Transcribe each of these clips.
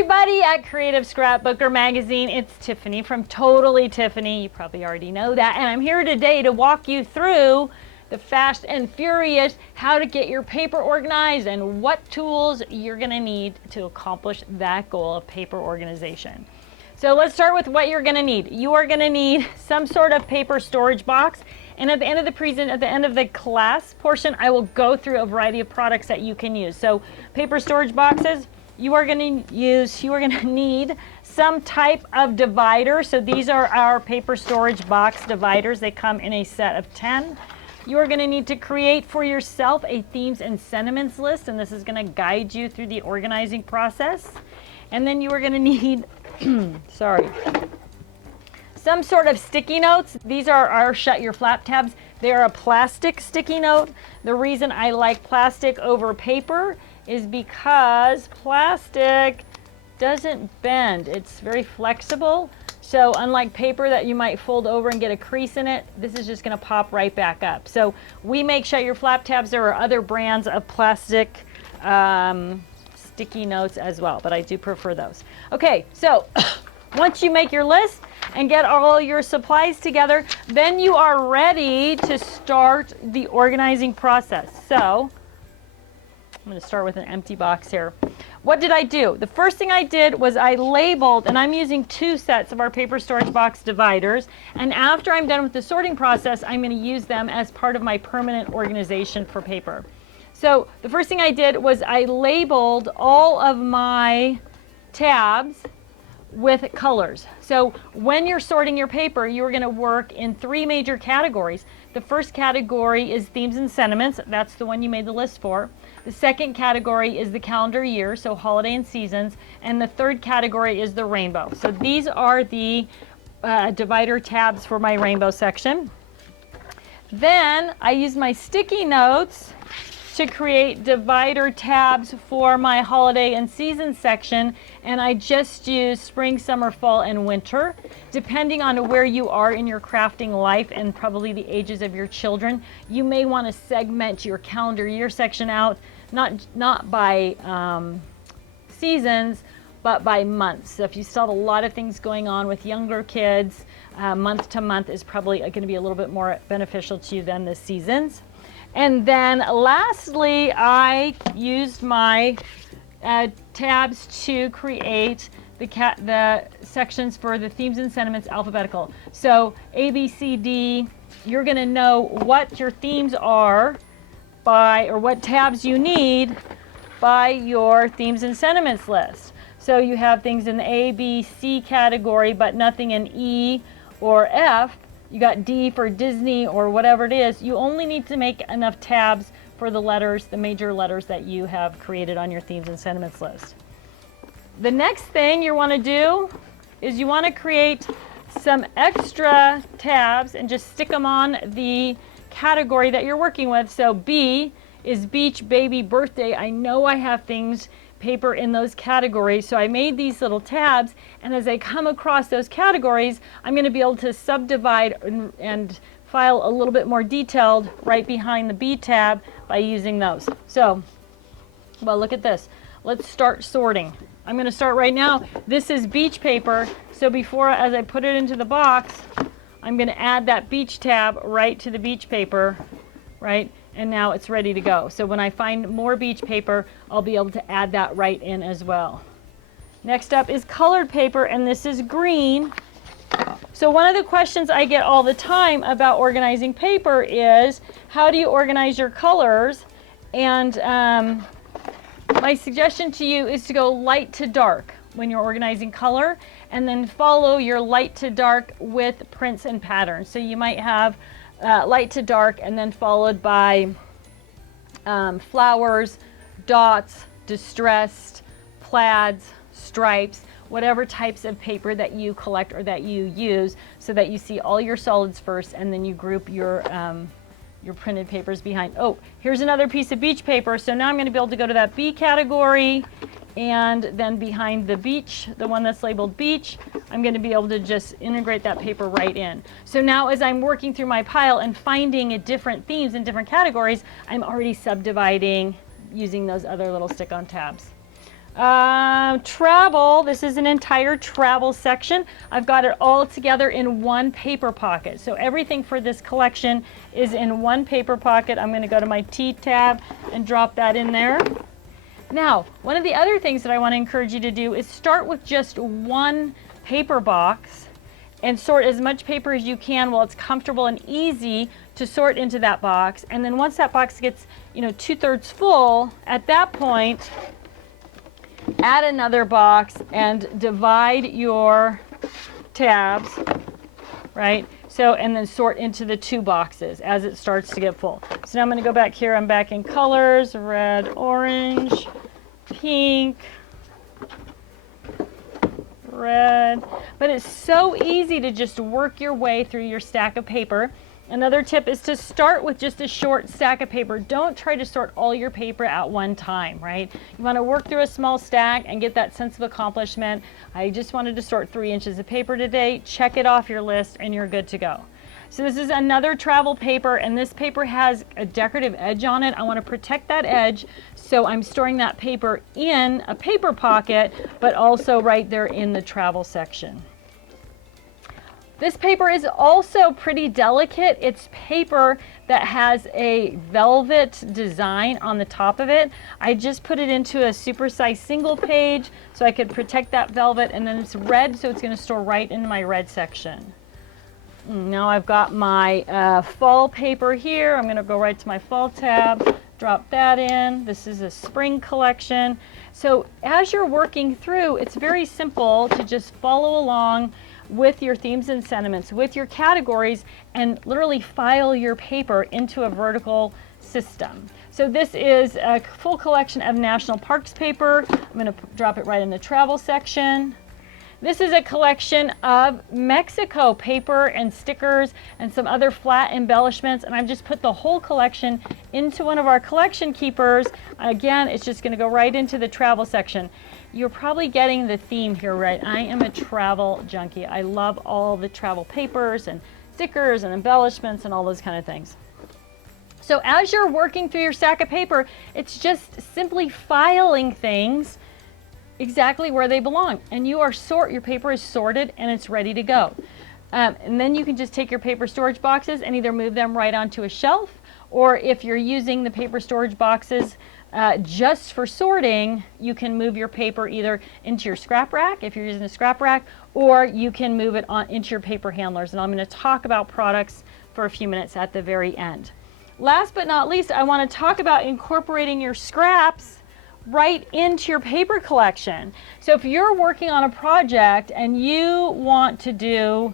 everybody at Creative Scrapbooker Magazine. It's Tiffany from Totally-Tiffany. You probably already know that. And I'm here today to walk you through the fast and furious how to get your paper organized and what tools you're going to need to accomplish that goal of paper organization. So let's start with what you're going to need. You are going to need some sort of paper storage box. And at the end of the class portion, I will go through a variety of products that you can use. So paper storage boxes, you are going to need some type of divider. So these are our paper storage box dividers. They come in a set of 10. You are going to need to create for yourself a themes and sentiments list, and this is going to guide you through the organizing process. And then you are going to need, some sort of sticky notes. These are our shut your flap tabs. They are a plastic sticky note. The reason I like plastic over paper is because plastic doesn't bend. It's very flexible. So unlike paper that you might fold over and get a crease in it, this is just going to pop right back up. So we make shut your flap tabs. There are other brands of plastic sticky notes as well, but I do prefer those. Okay, so once you make your list and get all your supplies together, then you are ready to start the organizing process. So I'm going to start with an empty box here. What did I do? The first thing I did was I labeled, and I'm using 2 sets of our paper storage box dividers, and after I'm done with the sorting process, I'm going to use them as part of my permanent organization for paper. So the first thing I did was I labeled all of my tabs with colors. So when you're sorting your paper, you're going to work in 3 major categories. The first category is themes and sentiments. That's the one you made the list for. The second category is the calendar year, so holiday and seasons. And the third category is the rainbow. So these are the divider tabs for my rainbow section. Then I use my sticky notes to create divider tabs for my holiday and season section, and I just use spring, summer, fall, and winter. Depending on where you are in your crafting life and probably the ages of your children, you may want to segment your calendar year section out, not by seasons, but by months. So if you still have a lot of things going on with younger kids, month to month is probably going to be a little bit more beneficial to you than the seasons. And then lastly, I used my tabs to create the sections for the themes and sentiments alphabetical. So A, B, C, D, you're going to know what your themes are or what tabs you need by your themes and sentiments list. So you have things in the A, B, C category, but nothing in E or F. You got D for Disney or whatever it is. You only need to make enough tabs for the letters, the major letters that you have created on your themes and sentiments list. The next thing you want to do is you want to create some extra tabs and just stick them on the category that you're working with. So B is beach, baby, birthday. I know I have paper in those categories, so I made these little tabs, and as I come across those categories, I'm going to be able to subdivide and file a little bit more detailed right behind the B tab by using those. So, well, look at this. Let's start sorting. I'm going to start right now. This is beach paper, so as I put it into the box, I'm going to add that beach tab right to the beach paper, right? And now it's ready to go. So when I find more beach paper, I'll be able to add that right in as well. Next up is colored paper, and this is green. So one of the questions I get all the time about organizing paper is, how do you organize your colors? And my suggestion to you is to go light to dark when you're organizing color, and then follow your light to dark with prints and patterns. So you might have light to dark, and then followed by flowers, dots, distressed, plaids, stripes, whatever types of paper that you collect or that you use, so that you see all your solids first, and then you group your printed papers behind. Oh, here's another piece of beach paper. So now I'm going to be able to go to that B category, and then behind the beach, the one that's labeled beach, I'm going to be able to just integrate that paper right in. So now as I'm working through my pile and finding different themes in different categories, I'm already subdividing using those other little stick-on tabs. Travel, this is an entire travel section. I've got it all together in one paper pocket. So everything for this collection is in one paper pocket. I'm going to go to my T tab and drop that in there. Now, one of the other things that I want to encourage you to do is start with just one paper box and sort as much paper as you can while it's comfortable and easy to sort into that box. And then once that box gets, 2/3 full, at that point, add another box and divide your tabs, right? So, and then sort into the 2 boxes as it starts to get full. So now I'm going to go back here. I'm back in colors, red, orange, pink, red. But it's so easy to just work your way through your stack of paper. Another tip is to start with just a short stack of paper. Don't try to sort all your paper at one time, right? You want to work through a small stack and get that sense of accomplishment. I just wanted to sort 3 inches of paper today. Check it off your list and you're good to go. So this is another travel paper, and this paper has a decorative edge on it. I want to protect that edge, so I'm storing that paper in a paper pocket, but also right there in the travel section. This paper is also pretty delicate. It's paper that has a velvet design on the top of it. I just put it into a supersized single page so I could protect that velvet, and then it's red, so it's going to store right in my red section. Now I've got my fall paper here. I'm going to go right to my fall tab, drop that in. This is a spring collection. So as you're working through, it's very simple to just follow along with your themes and sentiments, with your categories, and literally file your paper into a vertical system. So this is a full collection of national parks paper. I'm going to drop it right in the travel section. This is a collection of Mexico paper and stickers and some other flat embellishments, and I've just put the whole collection into one of our collection keepers. Again, it's just going to go right into the travel section. You're probably getting the theme here, right? I am a travel junkie. I love all the travel papers and stickers and embellishments and all those kind of things. So as you're working through your stack of paper, it's just simply filing things exactly where they belong, and your paper is sorted and it's ready to go. And then you can just take your paper storage boxes and either move them right onto a shelf, or if you're using the paper storage boxes just for sorting, you can move your paper either into your scrap rack if you're using a scrap rack, or you can move it into your paper handlers. And I'm going to talk about products for a few minutes at the very end. Last but not least, I want to talk about incorporating your scraps right into your paper collection. So if you're working on a project and you want to do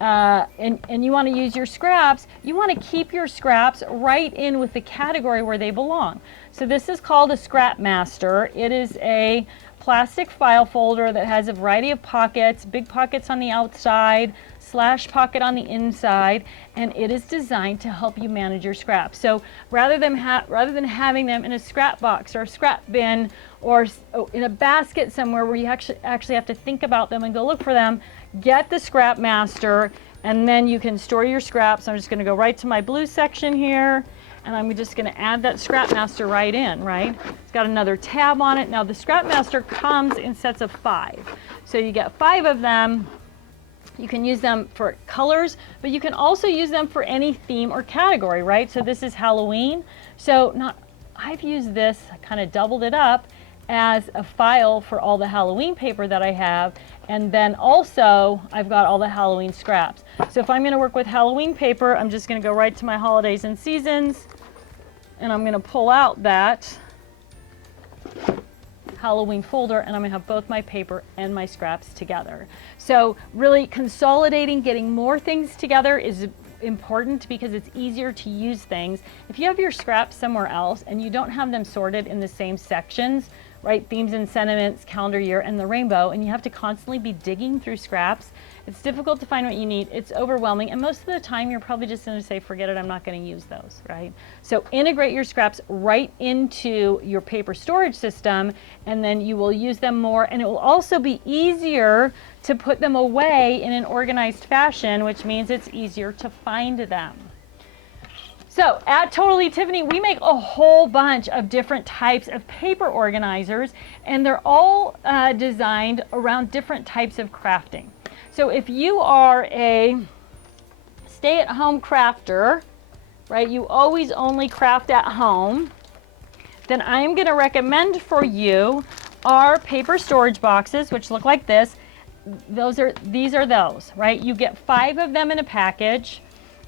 and you want to use your scraps, you want to keep your scraps right in with the category where they belong. So this is called a Scrap Master. It is a plastic file folder that has a variety of pockets, big pockets on the outside, slash pocket on the inside, and it is designed to help you manage your scraps. So rather than having them in a scrap box or a scrap bin or in a basket somewhere where you actually have to think about them and go look for them, get the Scrap Master, and then you can store your scraps. I'm just going to go right to my blue section here, and I'm just going to add that Scrap Master right in, right? It's got another tab on it. Now the Scrap Master comes in sets of 5. So you get 5 of them. You can use them for colors, but you can also use them for any theme or category, right? So this is Halloween. So I've used this, I kind of doubled it up as a file for all the Halloween paper that I have, and then also I've got all the Halloween scraps. So if I'm going to work with Halloween paper, I'm just going to go right to my holidays and seasons, and I'm going to pull out that Halloween folder, and I'm going to have both my paper and my scraps together. So really consolidating, getting more things together is important because it's easier to use things. If you have your scraps somewhere else and you don't have them sorted in the same sections, right, themes and sentiments, calendar year, and the rainbow, and you have to constantly be digging through scraps, it's difficult to find what you need. It's overwhelming, and most of the time you're probably just going to say, forget it, I'm not going to use those, right? So integrate your scraps right into your paper storage system, and then you will use them more, and it will also be easier to put them away in an organized fashion, which means it's easier to find them. So at Totally-Tiffany, we make a whole bunch of different types of paper organizers, and they're all designed around different types of crafting. So if you are a stay-at-home crafter, right, you always only craft at home, then I'm going to recommend for you our paper storage boxes, which look like this. These are those, right? You get 5 of them in a package.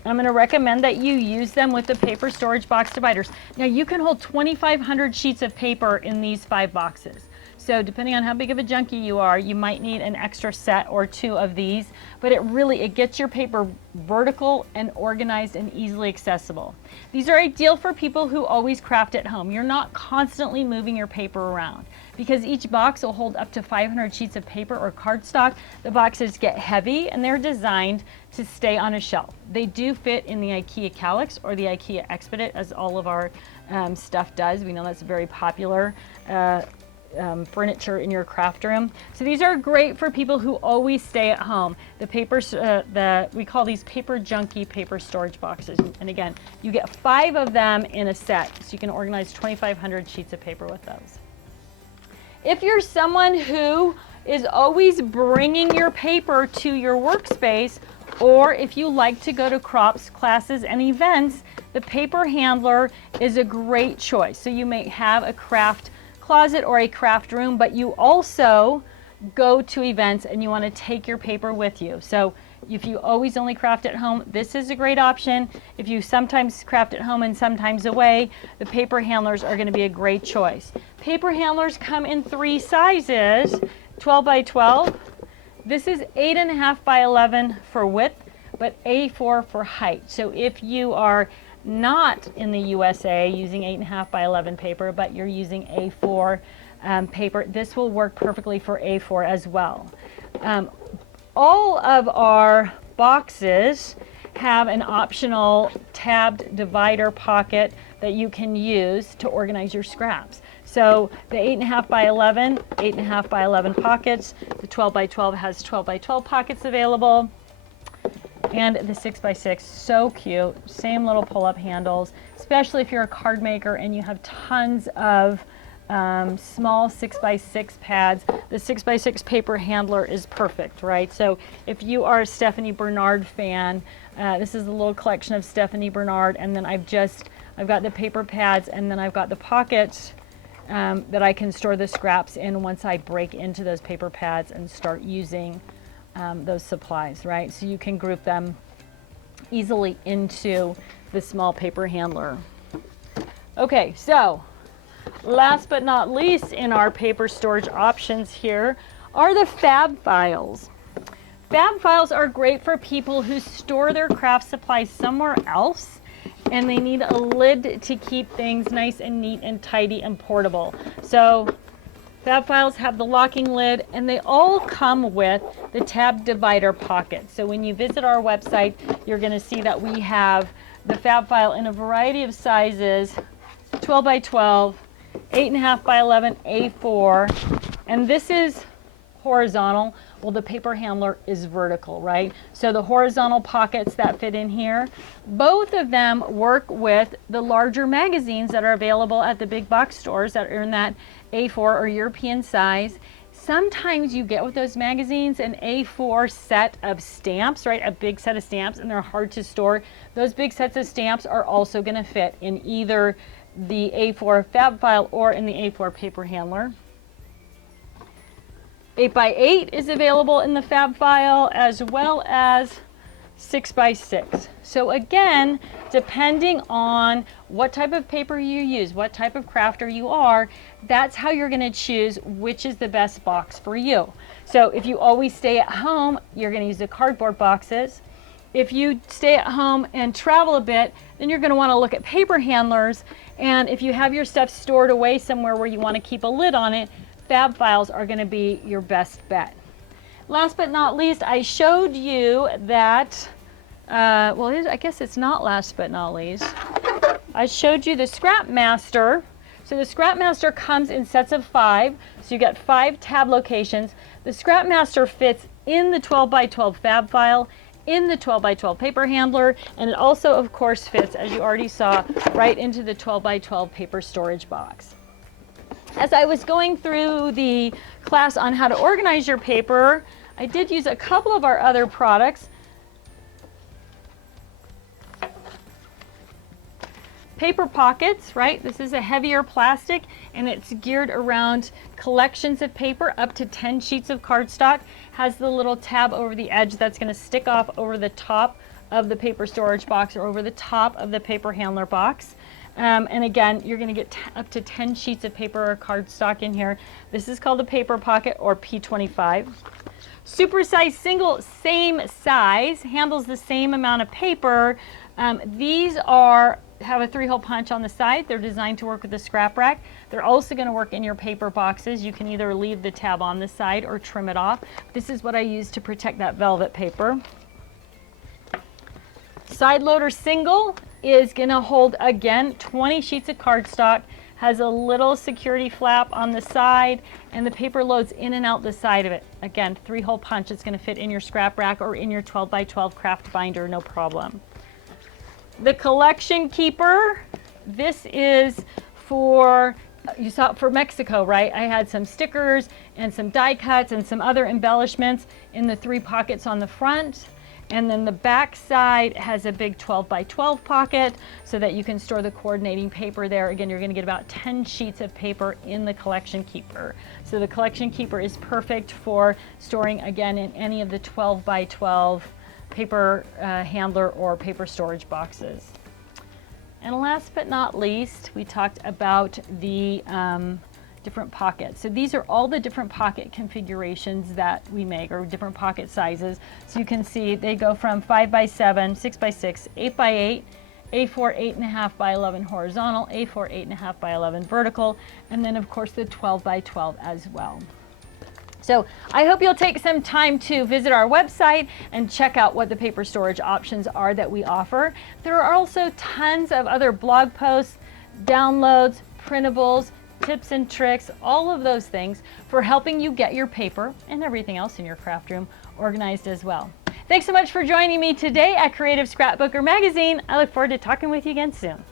I'm going to recommend that you use them with the paper storage box dividers. Now you can hold 2,500 sheets of paper in these 5 boxes. So depending on how big of a junkie you are, you might need an extra set or 2 of these, but it gets your paper vertical and organized and easily accessible. These are ideal for people who always craft at home. You're not constantly moving your paper around because each box will hold up to 500 sheets of paper or cardstock. The boxes get heavy and they're designed to stay on a shelf. They do fit in the IKEA Kallax or the IKEA Expedit, as all of our stuff does. We know that's very popular furniture in your craft room. So these are great for people who always stay at home. The papers, we call these paper junkie paper storage boxes. And again, you get 5 of them in a set, so you can organize 2,500 sheets of paper with those. If you're someone who is always bringing your paper to your workspace, or if you like to go to crops, classes, and events, the paper handler is a great choice. So you may have a craft closet or a craft room, but you also go to events and you want to take your paper with you. So if you always only craft at home, this is a great option. If you sometimes craft at home and sometimes away, the paper handlers are going to be a great choice. Paper handlers come in 3 sizes, 12 by 12. This is 8.5 by 11 for width, but A4 for height. So if you are not in the USA using 8.5 by 11 paper, but you're using A4 paper, this will work perfectly for A4 as well. All of our boxes have an optional tabbed divider pocket that you can use to organize your scraps. So the 8.5 by 11, 8.5 by 11 pockets. The 12 by 12 has 12 by 12 pockets available. And the 6 by 6, so cute. Same little pull-up handles, especially if you're a card maker and you have tons of small 6 by 6 pads. The 6 by 6 paper handler is perfect, right? So if you are a Stephanie Bernard fan, this is a little collection of Stephanie Bernard, and then I've got the paper pads, and then I've got the pockets that I can store the scraps in once I break into those paper pads and start using those supplies, right? So you can group them easily into the small paper handler. Okay, so last but not least in our paper storage options here are the fab files. Fab files are great for people who store their craft supplies somewhere else and they need a lid to keep things nice and neat and tidy and portable. So fab files have the locking lid, and they all come with the tab divider pocket. So when you visit our website, you're going to see that we have the fab file in a variety of sizes, 12 by 12, 8.5 by 11, A4, and this is horizontal. Well, the paper handler is vertical, right? So the horizontal pockets that fit in here, both of them work with the larger magazines that are available at the big box stores that are in that A4 or European size. Sometimes you get with those magazines an A4 set of stamps, right? A big set of stamps, and they're hard to store. Those big sets of stamps are also going to fit in either the A4 fab file or in the A4 paper handler. 8 by 8 is available in the fab file, as well as 6 by 6. So again, depending on what type of paper you use, what type of crafter you are, that's how you're going to choose which is the best box for you. So if you always stay at home, you're going to use the cardboard boxes. If you stay at home and travel a bit, then you're going to want to look at paper handlers. And if you have your stuff stored away somewhere where you want to keep a lid on it, fab files are going to be your best bet. Last but not least, I showed you that, well, I guess it's not last but not least. I showed you the Scrap Master. So the Scrap Master comes in sets of 5, so you get 5 tab locations. The Scrap Master fits in the 12 by 12 fab file in the 12 by 12 paper handler, and it also of course fits, as you already saw, right into the 12 by 12 paper storage box. As I was going through the class on how to organize your paper, I did use a couple of our other products. Paper pockets, right? This is a heavier plastic and it's geared around collections of paper up to 10 sheets of cardstock. Has the little tab over the edge that's going to stick off over the top of the paper storage box or over the top of the paper handler box. And again, you're going to get up to 10 sheets of paper or cardstock in here. This is called a paper pocket or P25. Supersize single, same size, handles the same amount of paper. These have a 3-hole punch on the side. They're designed to work with the scrap rack. They're also going to work in your paper boxes. You can either leave the tab on the side or trim it off. This is what I use to protect that velvet paper. Side loader single is going to hold, again, 20 sheets of cardstock, has a little security flap on the side, and the paper loads in and out the side of it. Again, 3-hole punch. It's going to fit in your scrap rack or in your 12 by 12 craft binder, no problem. The collection keeper, this is for, you saw it for Mexico, right? I had some stickers and some die cuts and some other embellishments in the 3 pockets on the front. And then the back side has a big 12 by 12 pocket so that you can store the coordinating paper there. Again, you're going to get about 10 sheets of paper in the collection keeper. So the collection keeper is perfect for storing, again, in any of the 12 by 12 paper handler or paper storage boxes. And last but not least, we talked about the different pockets. So these are all the different pocket configurations that we make, or different pocket sizes. So you can see they go from 5 by 7, 6 by 6, 8 by 8, A4 8.5 by 11 horizontal, A4 8.5 by 11 vertical, and then of course the 12 by 12 as well. So I hope you'll take some time to visit our website and check out what the paper storage options are that we offer. There are also tons of other blog posts, downloads, printables, tips and tricks, all of those things for helping you get your paper and everything else in your craft room organized as well. Thanks so much for joining me today at Creative Scrapbooker Magazine. I look forward to talking with you again soon.